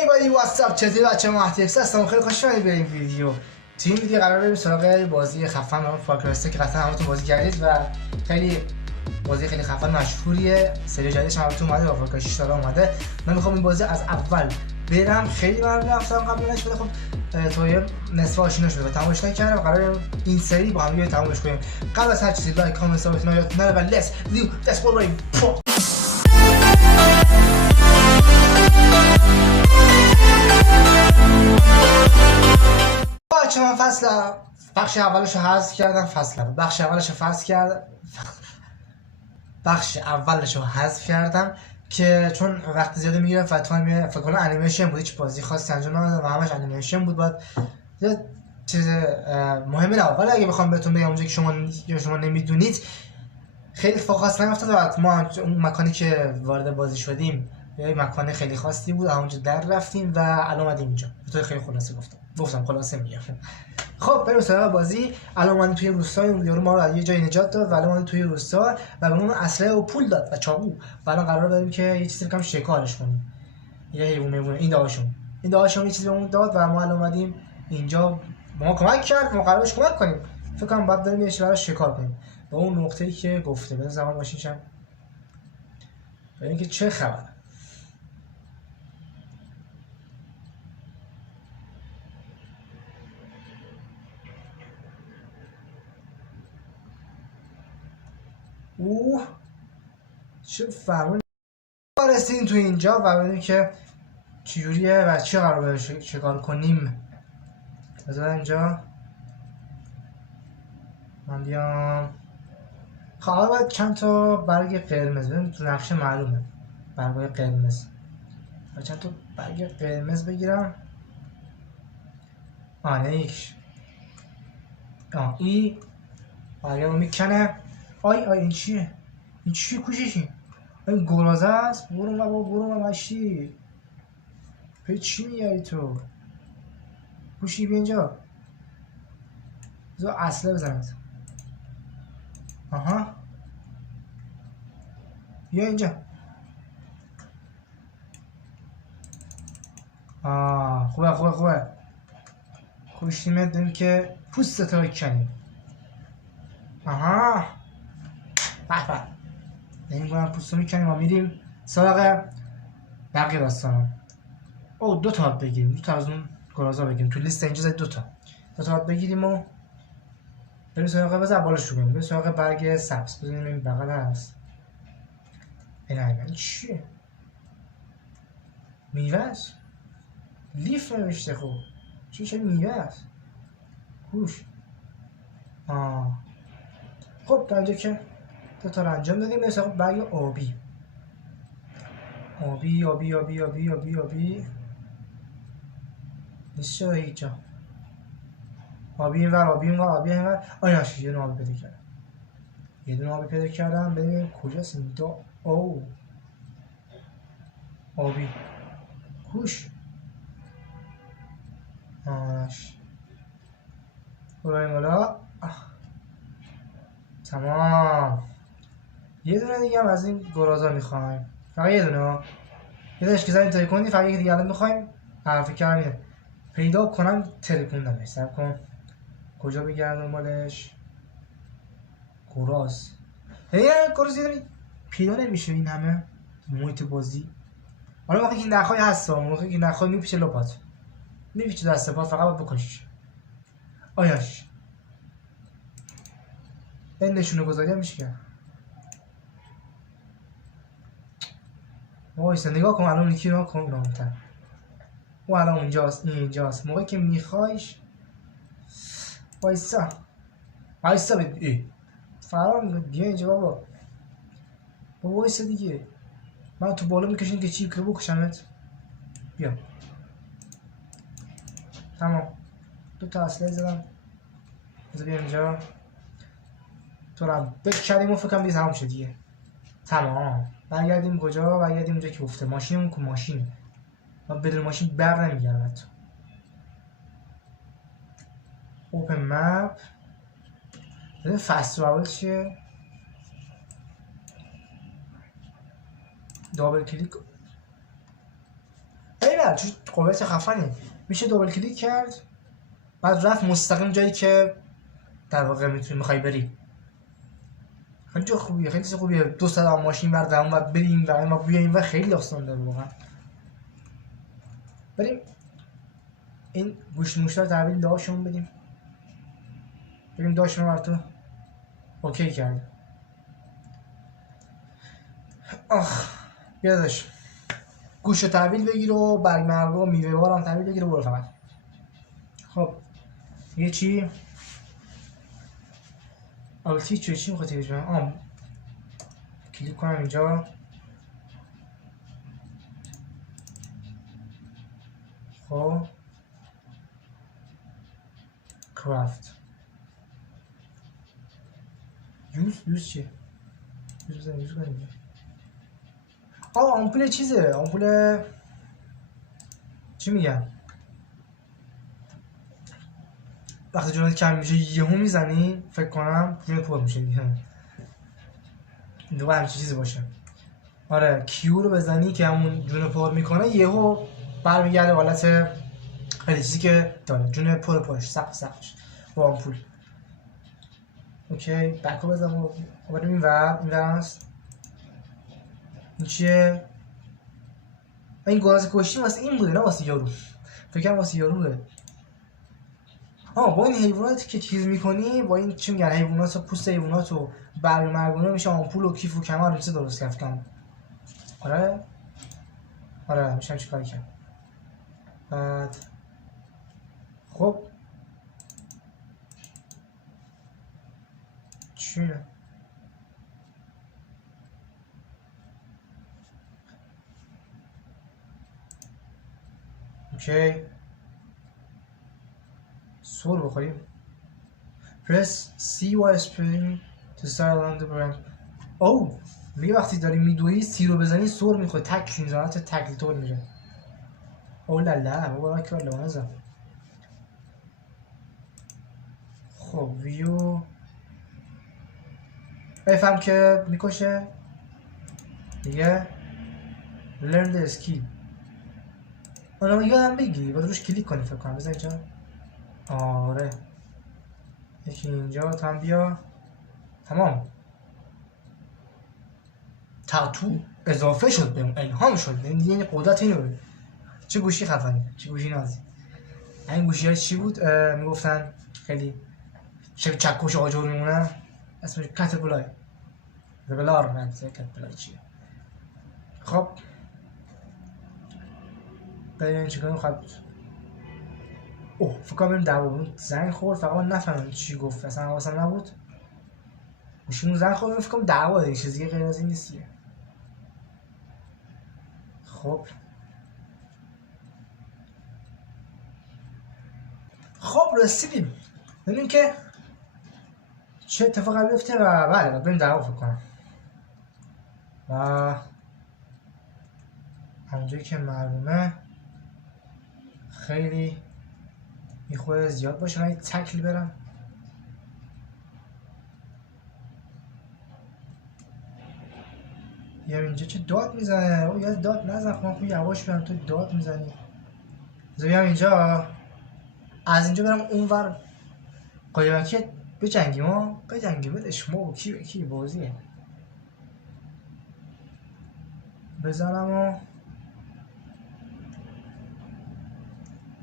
Everybody what's up چطوری بچه محتیکس هستم خیلی خوشحالم به این ویدیو. تو این ویدیو قرار بریم سراغ بازی خفن نام فارکرسته که قطعا همتون بازی کردید و خیلی بازی خیلی خفن مشهوریه. سری جدیدش هم تو اومده و فارکر 6 تا اومده. من میخوام این بازی از اول برم. خیلی من رفتم قبلش ولی خب توی نصف آشنا شده و تمامش نکردم و قرار این سری با هم دیگه تمامش کنیم. قبل از هر چیزی لایک کامنت سابسکرایب یادتون نره و لیتس دو دست بریم. بچه من بخش اولش رو حذف کردم. بخش اولش رو حذف کردم که چون وقت زیاده میگیره و تایم فکر کنم انیمیشن بود، هیچ بازی خاصی انجام ندادم و همش انیمیشن بود. بعد یه چیز مهمی نبود. ولی اگه بخوام بهتون بگم اونجا که شما نمیدونید خیلی فوکس نگرفتم و ما اون مکانی که وارد بازی شدیم یه مکان خیلی خاصی بود، اونجا در رفتیم و الان اومدیم اینجا. به طور خیلی خلاصه گفتم خلاصه میگم. خب بریم سراغ بازی. الان اومدیم توی روستا، یارو ما رو یه جای نجات داد و الان اومدیم توی روستا و بهمون اسلحه و پول داد و چاقو و الان قرار داریم که یه چیزی بکنم شکارش کنیم. یه حیوان میمونه. این داشون یه چیزی بهمون داد و ما الان اومدیم اینجا. ما کمک کرد، ما قرارش کمک کنیم. فکر کنم بعد داریم یه چیزی شکار کنیم به اون نقطه‌ای که گفته. بذار زمان ماشینشم ببینیم که چه خبره. چه فرمون رسیدیم تو اینجا و ببینیم که چجوریه و چی قراره شکار کنیم. بذار اینجا من بیام. خب حالا باید چند تا برگ قرمز ببینیم تو نقشه معلومه. برگای قرمز و چند تا برگ قرمز بگیرم. یک ای برگه رو میکنه. این چیه؟ این چیه کوششی؟ این گرازه است؟ برو مشی به چی میگردی تو؟ کوشی بیا اینجا. بذار اصله بزند. بیا اینجا. خوبه کوشیمت داریم که پوستت رو کنیم. به نمیگونم پوست رو میکنیم و میریم سراغ بقیه داستانم. دو تا بگیریم، دو تا از اون گرازا بگیریم. تو لیست اینجا زد دو تا بگیریم و بریم سراغ. بذار بالش رو کنیم. بریم سراغ برگ سبز. بذاریم این بغل هست. این چیه؟ میوه است؟ لیف نوشته. خب چه میوه است؟ گوش. خب تا اینجا که دو تا رو انجام دادیم. بریم سراغ برگ آبی. نیست شده هیچ جا. آبی اینور. یه دونه آبی پیدا کردم. ببینیم کجاست این دو. آبی کوش. بریم بالا. تمام. یه دونه دیگه هم از این گرازا میخوایم. فقط یه دونه. یه داشت که زنیم ترکوندی. فقط یه دیگه الان میخوایم. فکر کردم پیدا کنم ترکوندمش. سب کن کجا بگردم مالش. گراز. گراز یه دونه پیدا نمیشه. این همه محیط بازی. حالا موقعی که نخوای هست. موقعی که نخوای میپیچه لپات. میپیچه دست پات. فقط باید بکشیش. این نشونه گذاری هم میشه کرد. وایسا نگاه کن. الان یکی رو کن نامتر. الان اونجاست. این اینجاست. موقعی که میخوایش وایسا فرار میکنه. بیا اینجا بابا وایسا دیگه. من تو بالا میکشیم که چی که بکشمت. بیا تمام. دو تا اسلحه زدم. بذار بیا اینجا. تو رو بکشیم و فکرم دیگه تمام شد دیگه. تمام. برگردیم کجا؟ برگردیم اونجا که گفته. ماشینمون که ماشینه. من بدون ماشین بر نمیگردم حتی. اوپن مپ. ببین فست تراول چیه؟ دابل کلیک ایول چه قابلیت خفنی. میشه دوبل کلیک کرد بعد رفت مستقیم جایی که در واقع میخوای بری. خیلی جا خوبیه، خیلی خوبیه. 200 ماشین ور دوام و بریم و ما بیایم و خیلی داستان داره واقعا. بریم این گوش موشا رو تحویل داشون بدیم. بریم داشون رو تو اوکی کرد. آخ بیا داش گوش رو تحویل بگیر و برگ مرگ و میوه بار هم تحویل بگیر و برو فقط. خب یه چی آلتی چی میخواد تیرش کنم؟ کلیک کنم اینجا. خب کرافت یوز چیه؟ یوز کنیم. آمپول چیزه، آمپول چی میگم؟ وقتی جونت کم میشه یهو میزنی فکر کنم جونت پر میشه دیگه. دوباره همچین چیزی باشه. آره کیو رو بزنی که همون جون پر میکنه یهو برمیگرده حالت خیلی چیزی که داره جون پرش سقفش با آمپول. اوکی بکو بزن و بریم این ور هست. این چیه؟ این گاز کشتی واسه این بوده نه واسه یارو. فکرم واسه یاروه. با این حیواناتی که چیز میکنی با این چی میگن حیوانات و پوست حیوانات و برگ مرگونه میشه آمپول و کیف و کمر میشه درست کردن. آره میشه چیکار کرد. بعد خب چیه؟ اوکی سور بخوریم. press C while spinning to start along the branch. میگه وقتی داری میدوی سی رو بزنی سور میخوای تکل میزنه تا تکل طور میره. لالا بابا که ولی بانزم. خب ویو بفهم که میکشه دیگه. learn the skill. اونو یادم بگیری باید روش کلیک کنی فکر کنم. بذار اینجا. آره یکی اینجا تا هم بیا. تمام تاتو اضافه شد بهم الهام شد. یعنی قدرت اینو چه گوشی خفنی چه گوشی نازی. این گوشی ها چی بود میگفتن خیلی شبیه چکش آجور میمونن. اسمش کاتبلای بلار نمیشه کاتبلای چیه. خب ببینیم چیکار میخواد. فکر کنم دعوا زنگ خورد فقط من نفهمیدم چی گفت. اصلا حواسم نبود. گوشیمون زنگ خورد فکر کنم دعوا دیگه چیزی غیر از این نیست. خب رسیدیم. ببینیم که چه اتفاقی بیفته و بله بریم دعوا فکر کنم. و همونجایی که معلومه خیلی میخوره زیاد باشه. من یه تکل برم. یا اینجا چه داد میزنه. یا داد نزن خب من یواش برم تو داد میزنی. بیام اینجا از اینجا برم اونور قایمکی بجنگیم ها. بجنگیم بدش ما کی بازیه. بزنم و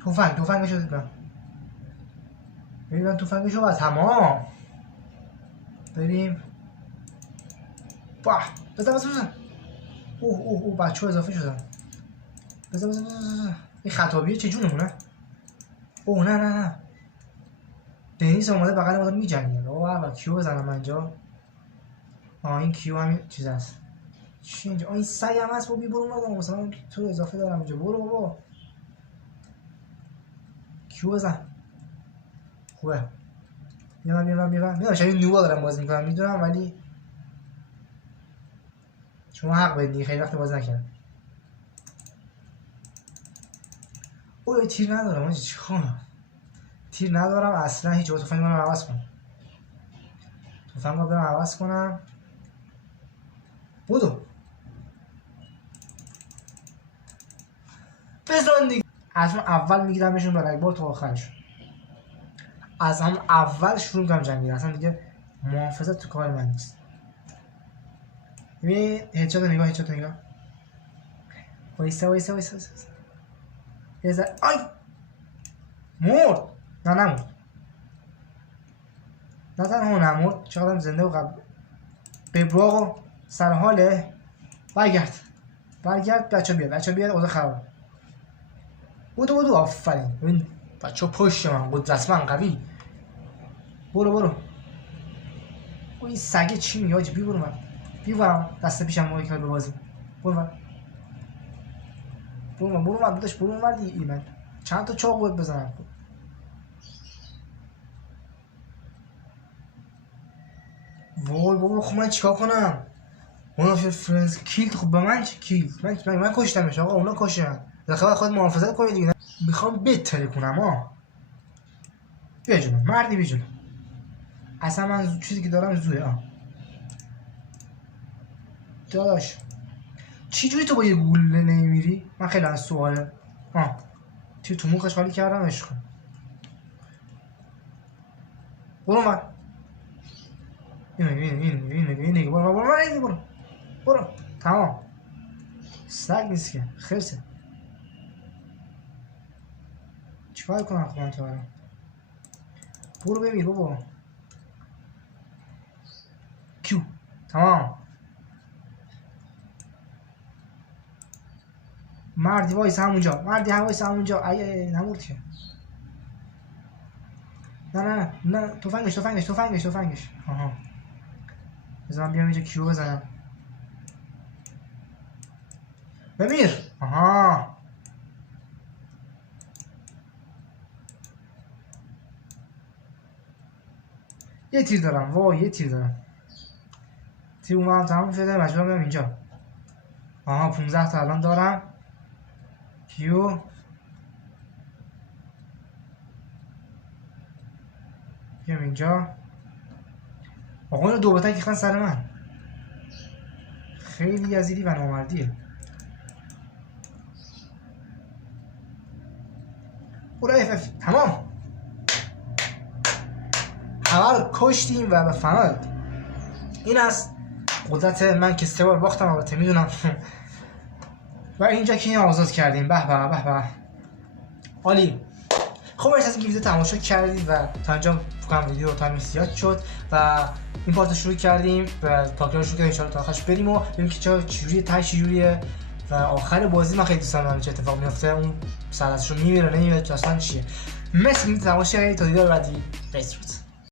توفنگشو دیدم. ببینم توفنگشو و تمام. بریم بزن. اوه بچه ها اضافه شدن. بزن این خطابیه چه جونمونه. نه دنیس اومده بغل ما می جنگه. و کیو بزنم اینجا. این کیو هم چیز هست. چی اینجا؟ این سعی هم هست. بی برو اومدم مثلا تو اضافه دارم اینجا. برو بابا کیو بزن. خوبه میام میدونم شاید نوبا دارم بازی میکنم میدونم ولی شما حق بدید خیلی وقت بازی نکردم. تیر ندارم آجی چیکار. تیر ندارم اصلا هیچ. توفنگ رو عوض کنم. توفنگ رو برم عوض کنم. بودو از اون اول میگیرمشون برای بار تا آخرش. از هم اول شروع میکنم جنگیدن، اصلا دیگه محافظت تو کار من نیست. ببین هدشات نگاه، هدشات نگاه. وایسا آی مرد. نه نمرد. نه تنها نمرد، چقدرم زنده و قبل ببراغ و سرحاله. برگرد بچه بیاد اوضاع خراب. بودو آفرین. ببین بچه پشت من قدرتمند قوی. برو این سگه چی میگه آجی؟ بی برو دست پیشم موقعی که ببازیم. برو داداش برو دیگه. من چند تا چاق بود بزنم. وای بابا خب من چیکار کنم؟ اونا فرنز کیل. خب به من چه کیل؟ من کشتمش آقا، اونا کشتن. داخل خود محافظت کنید دیگه. میخوام بتره کنم ها. بیا جون مردی بیا جون. اصلا من چیزی که دارم زوه داداش چی جوری تو با یه گوله نمیری؟ من خیلی از سواله. تو موقعش خالی کردم عشق. برو من اینه برو تمام. سگ نیست که خرسه. چیکار کنم خب من تو برم؟ برو بمیر بابا. کیو تمام. مردی وایس همونجا. ایه نمورد که. نه تفنگش. آها بذار من بیام اینجا کیو بزنم. بمیر. آها یه تیر دارم. تیر اومدم تمام شده، مجبورم بیام اینجا. 15 تا الان دارم. کیو بیام اینجا. آقا اینو دو بتک ریختن سر من. خیلی یزیدی و نامردیه. برو اف تمام. همه رو کشتیم و به فنا. این است قدرت من که 3 بار باختم. البته میدونم. و اینجا که این آزاد کردیم. به عالی. خب مرسی از اینکه ویدیو تماشا کردید و تا اینجا فکرم ویدیو تایم زیاد شد و این پارت شروع کردیم و تاکر شروع کردیم. ان شاء الله تا آخرش بریم و ببینیم که چجوریه و آخر بازی من خیلی دوست دارم چه اتفاق میفته. اون سرازشو میمیره نمیمیره اصلا چیه. مرسی که تماشا کردید. تا ویدیو بعدی.